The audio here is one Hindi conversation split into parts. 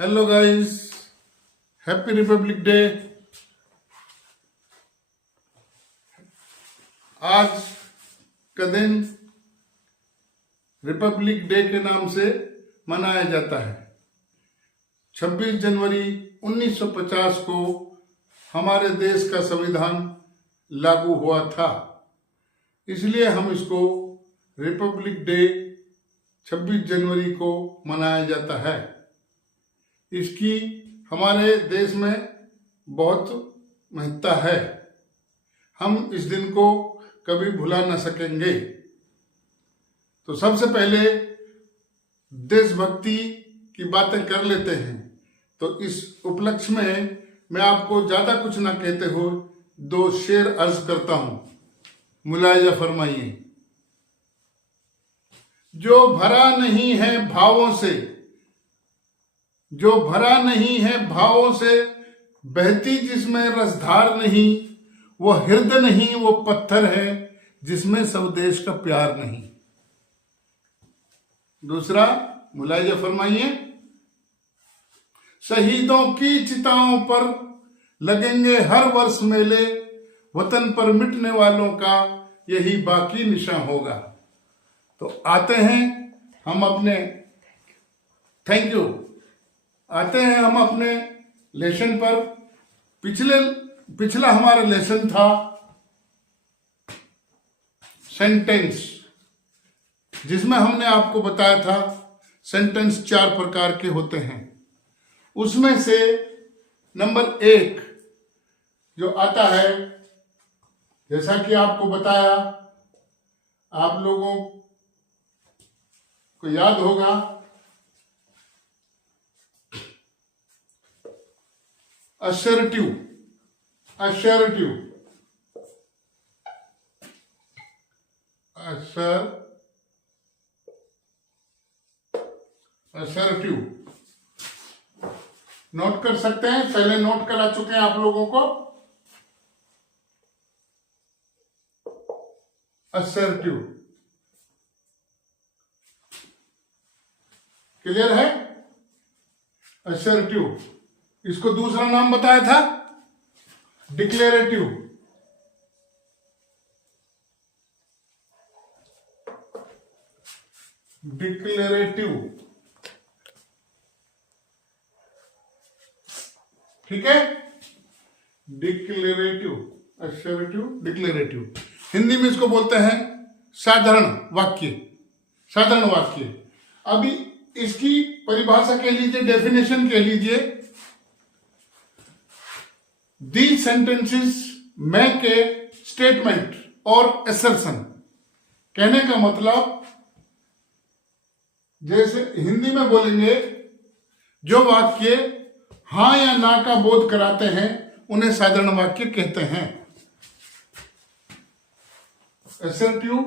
Hello guys, happy Republic day. आज का दिन रिपब्लिक डे के नाम से मनाया जाता है। 26 जनवरी 1950 को हमारे देश का संविधान लागू हुआ था, इसलिए हम इसको रिपब्लिक डे 26 जनवरी को मनाया जाता है। इसकी हमारे देश में बहुत महत्ता है। हम इस दिन को कभी भुला न सकेंगे। तो सबसे पहले देशभक्ति की बातें कर लेते हैं। तो इस उपलक्ष्य में मैं आपको ज्यादा कुछ ना कहते हुए दो शेर अर्ज करता हूं, मुलाहिजा फरमाइए। जो भरा नहीं है भावों से, जो भरा नहीं है भावों से, बहती जिसमें रसधार नहीं, वो हृदय नहीं वो पत्थर है जिसमें स्वदेश का प्यार नहीं। दूसरा मुलाहिजा फरमाइए। शहीदों की चिताओं पर लगेंगे हर वर्ष मेले, वतन पर मिटने वालों का यही बाकी निशान होगा। तो आते हैं हम अपने लेसन पर। पिछला हमारा लेसन था सेंटेंस, जिसमें हमने आपको बताया था सेंटेंस 4 प्रकार के होते हैं। उसमें से नंबर 1 जो आता है, जैसा कि आपको बताया, आप लोगों को याद होगा, असर्टिव। नोट कर सकते हैं, पहले नोट करा चुके हैं आप लोगों को। असर्टिव क्लियर है। असर्टिव, इसको दूसरा नाम बताया था डिक्लेरेटिव। ठीक है, डिक्लेरेटिव, असर्टिव, डिक्लेरेटिव। हिंदी में इसको बोलते हैं साधारण वाक्य। अभी इसकी परिभाषा कह लीजिए, डेफिनेशन कह लीजिए। These sentences make a statement or assertion। कहने का मतलब, जैसे हिंदी में बोलेंगे, जो वाक्य हाँ या ना का बोध कराते हैं उन्हें साधारण वाक्य कहते हैं। assertive,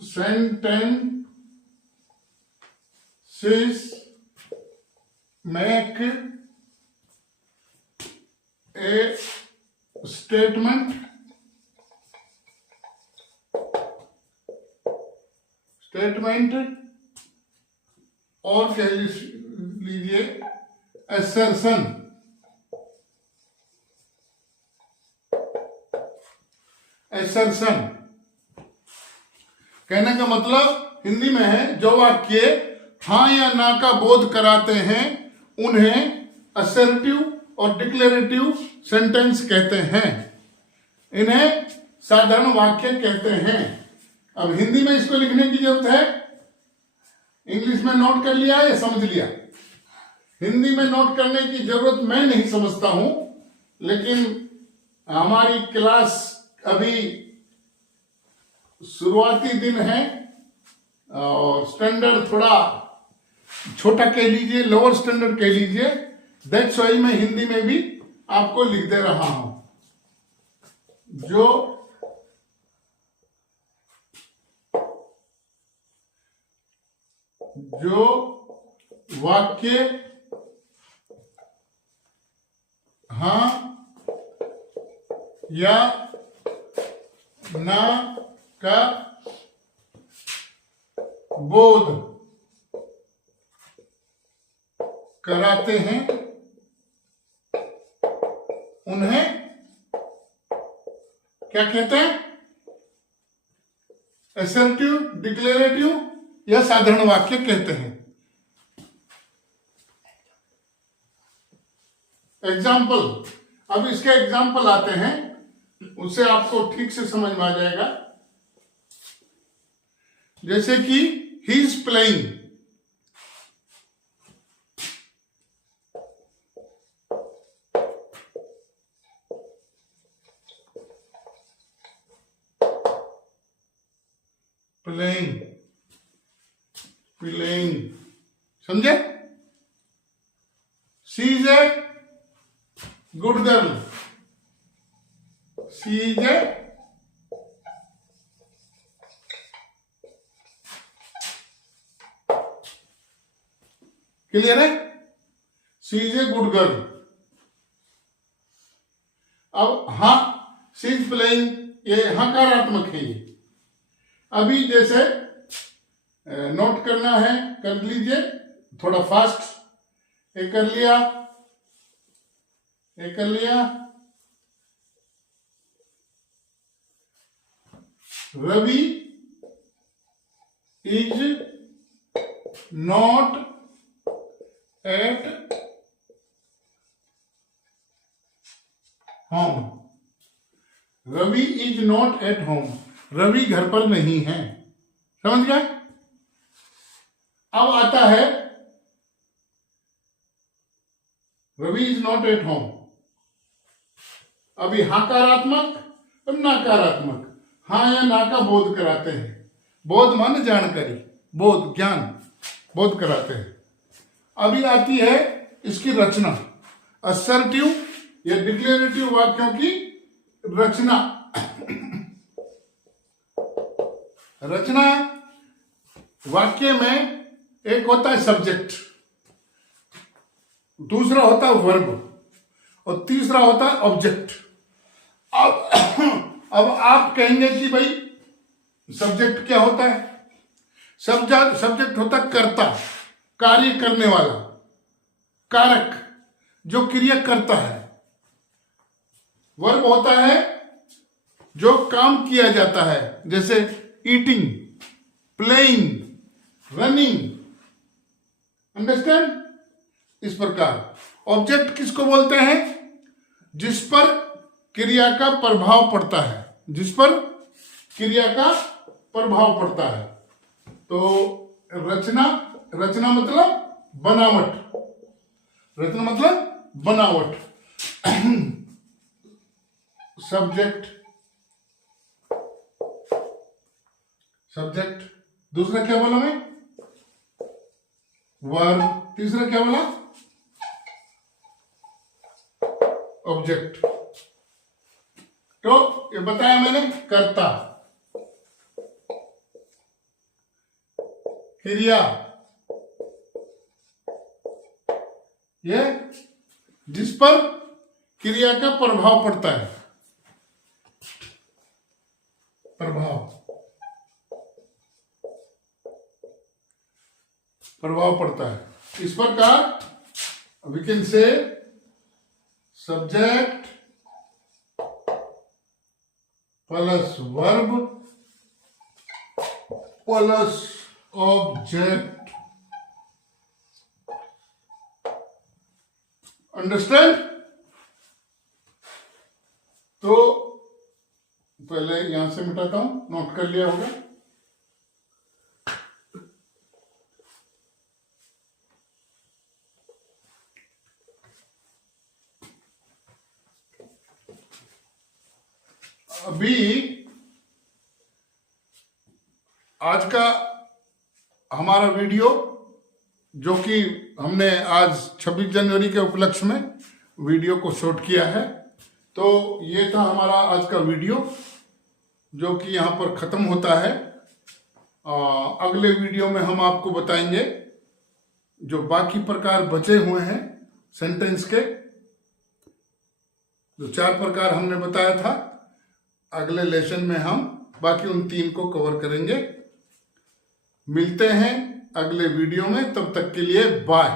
sentences make a statement और कह लीजिए assertion। कहने का मतलब हिंदी में है, जो वाक्य हाँ या ना का बोध कराते हैं उन्हें असर्टिव और डिक्लेरेटिव सेंटेंस कहते हैं। इन्हें साधारण वाक्य कहते हैं। अब हिंदी में इसको लिखने की जरूरत है। इंग्लिश में नोट कर लिया या समझ लिया? हिंदी में नोट करने की जरूरत मैं नहीं समझता हूं, लेकिन हमारी क्लास अभी शुरुआती दिन है और स्टैंडर्ड थोड़ा छोटा कह लीजिए, लोअर स्टैंडर्ड कह लीजिए। दैट्स वाई मैं हिंदी में भी आपको लिख दे रहा हूं। जो वाक्य हाँ या ना का बोध कराते हैं उन्हें क्या कहते हैं? असर्टिव, डिक्लेरेटिव या साधारण वाक्य कहते हैं। एग्जाम्पल, अब इसके एग्जाम्पल आते हैं, उससे आपको ठीक से समझ में आ जाएगा। जैसे कि he is playing, playing, playing, समझे? She is a good girl, she is a clear है? She is a good girl. अब हाँ, शी इज प्लेइंग, ये हकारात्मक है। ये अभी जैसे नोट करना है, कर लीजिए थोड़ा फास्ट। ये कर लिया, ये कर लिया। Ravi is not at home, Ravi is not at home, Ravi घर पर नहीं है। समझ गए? अब आता है Ravi is not at home. अभी हकारात्मक और नकारात्मक, हाँ या ना का बोध कराते हैं। बोध मान जानकारी, बोध ज्ञान, बोध कराते हैं। अभी आती है इसकी रचना, असर्टिव या डिक्लेरेटिव वाक्यों की रचना। रचना वाक्य में एक होता है सब्जेक्ट, दूसरा होता है वर्ब और तीसरा होता है ऑब्जेक्ट। अब आप कहेंगे कि भाई सब्जेक्ट क्या होता है? सब्जेक्ट होता है कर्ता, कार्य करने वाला, कारक, जो क्रिया करता है। वर्ब होता है जो काम किया जाता है, जैसे ईटिंग, प्लेइंग, रनिंग। अंडरस्टैंड? इस प्रकार ऑब्जेक्ट किसको बोलते हैं? जिस पर क्रिया का प्रभाव पड़ता है, जिस पर क्रिया का प्रभाव पड़ता है। तो रचना, रचना मतलब बनावट, रचना मतलब बनावट। सब्जेक्ट, सब्जेक्ट, दूसरा क्या बोला मैं? वर्ब, तीसरा क्या बोला? ऑब्जेक्ट। तो ये बताया मैंने, कर्ता, क्रिया, ये जिस पर क्रिया का प्रभाव पड़ता है, प्रभाव पड़ता है। इस प्रकार we can say subject plus verb plus object. Understand? तो पहले यहां से मिटाता हूं, नोट कर लिया होगा। अभी आज का हमारा वीडियो, जो कि हमने आज 26 जनवरी के उपलक्ष्य में वीडियो को शूट किया है, तो ये था हमारा आज का वीडियो, जो कि यहाँ पर ख़त्म होता है। अगले वीडियो में हम आपको बताएंगे जो बाकी प्रकार बचे हुए हैं सेंटेंस के, जो 4 प्रकार हमने बताया था। अगले लेसन में हम बाकी उन 3 को कवर करेंगे। मिलते हैं अगले वीडियो में, तब तक के लिए बाय।